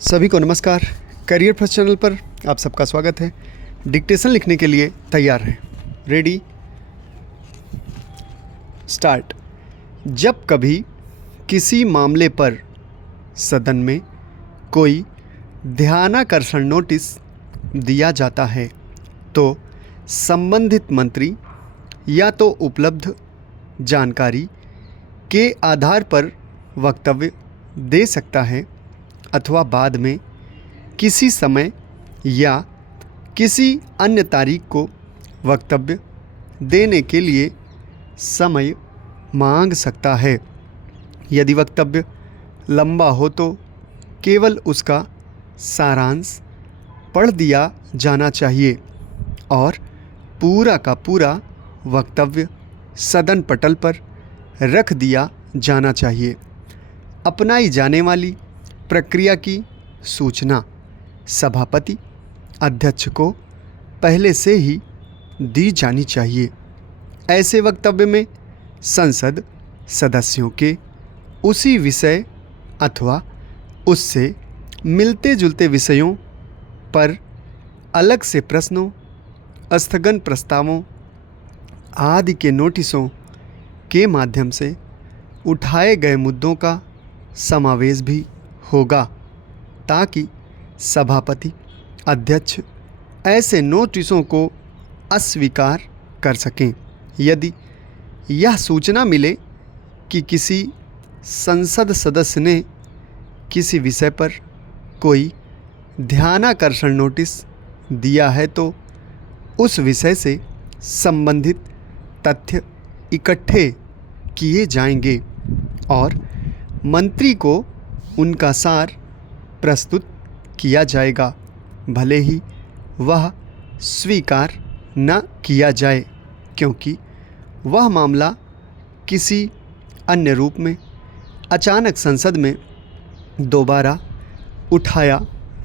सभी को नमस्कार। करियर फर्स्ट चैनल पर आप सबका स्वागत है। डिक्टेशन लिखने के लिए तैयार हैं। Ready start. जब कभी किसी मामले पर सदन में कोई ध्यानाकर्षण नोटिस दिया जाता है तो संबंधित मंत्री या तो उपलब्ध जानकारी के आधार पर वक्तव्य दे सकता है अथवा बाद में किसी समय या किसी अन्य तारीख को वक्तव्य देने के लिए समय मांग सकता है। यदि वक्तव्य लंबा हो तो केवल उसका सारांश पढ़ दिया जाना चाहिए और पूरा का पूरा वक्तव्य सदन पटल पर रख दिया जाना चाहिए। अपनाई जाने वाली प्रक्रिया की सूचना सभापति अध्यक्ष को पहले से ही दी जानी चाहिए। ऐसे वक्तव्य में संसद सदस्यों के उसी विषय अथवा उससे मिलते जुलते विषयों पर अलग से प्रश्नों, स्थगन प्रस्तावों आदि के नोटिसों के माध्यम से उठाए गए मुद्दों का समावेश भी होगा ताकि सभापति अध्यक्ष ऐसे नोटिसों को अस्वीकार कर सकें। यदि यह सूचना मिले कि किसी संसद सदस्य ने किसी विषय पर कोई ध्यानाकर्षण नोटिस दिया है तो उस विषय से संबंधित तथ्य इकट्ठे किए जाएंगे और मंत्री को उनका सार प्रस्तुत किया जाएगा, भले ही वह स्वीकार न किया जाए, क्योंकि वह मामला किसी अन्य रूप में अचानक संसद में दोबारा उठाया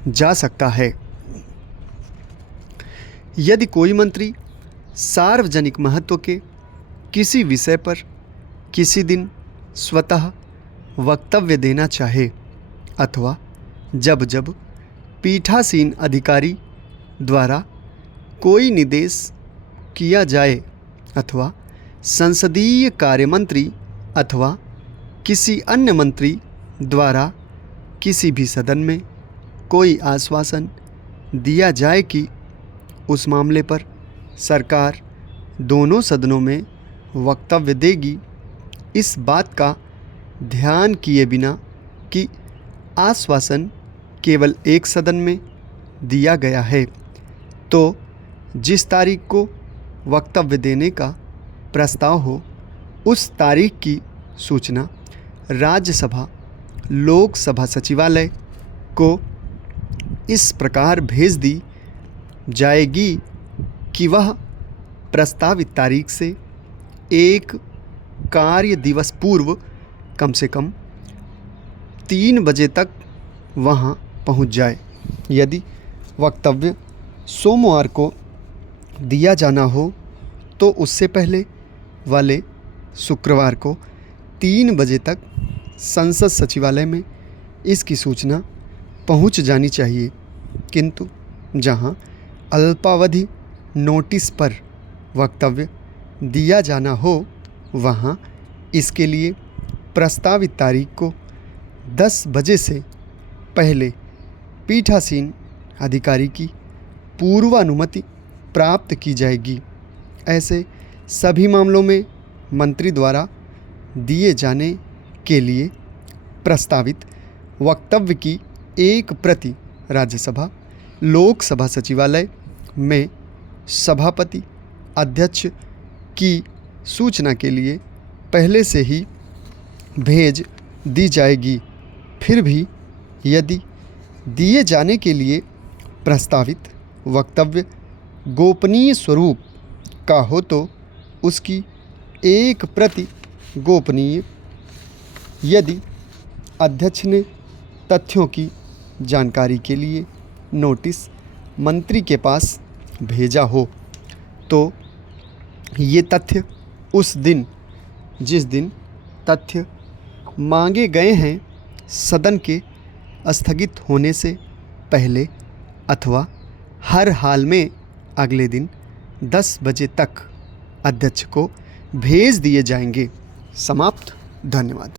जा सकता है। यदि कोई मंत्री सार्वजनिक महत्व के किसी विषय पर किसी दिन स्वतः वक्तव्य देना चाहे अथवा जब जब पीठासीन अधिकारी द्वारा कोई निर्देश किया जाए अथवा संसदीय कार्य मंत्री अथवा किसी अन्य मंत्री द्वारा किसी भी सदन में कोई आश्वासन दिया जाए कि उस मामले पर सरकार दोनों सदनों में वक्तव्य देगी, इस बात का ध्यान किए बिना कि आश्वासन केवल एक सदन में दिया गया है, तो जिस तारीख को वक्तव्य देने का प्रस्ताव हो उस तारीख की सूचना राज्यसभा लोकसभा सचिवालय को इस प्रकार भेज दी जाएगी कि वह प्रस्तावित तारीख से एक कार्य दिवस पूर्व कम से कम 3 बजे तक वहां पहुंच जाए। यदि वक्तव्य सोमवार को दिया जाना हो तो उससे पहले वाले शुक्रवार को 3 बजे तक संसद सचिवालय में इसकी सूचना पहुंच जानी चाहिए। किंतु जहां अल्पावधि नोटिस पर वक्तव्य दिया जाना हो वहां इसके लिए प्रस्तावित तारीख को 10 बजे से पहले पीठासीन अधिकारी की पूर्वानुमति प्राप्त की जाएगी। ऐसे सभी मामलों में मंत्री द्वारा दिए जाने के लिए प्रस्तावित वक्तव्य की एक प्रति राज्यसभा लोकसभा सचिवालय में सभापति अध्यक्ष की सूचना के लिए पहले से ही भेज दी जाएगी। फिर भी यदि दिए जाने के लिए प्रस्तावित वक्तव्य गोपनीय स्वरूप का हो तो उसकी एक प्रति गोपनीय, यदि अध्यक्ष ने तथ्यों की जानकारी के लिए नोटिस मंत्री के पास भेजा हो तो ये तथ्य उस दिन जिस दिन तथ्य मांगे गए हैं सदन के स्थगित होने से पहले अथवा हर हाल में अगले दिन 10 बजे तक अध्यक्ष को भेज दिए जाएंगे। समाप्त। धन्यवाद।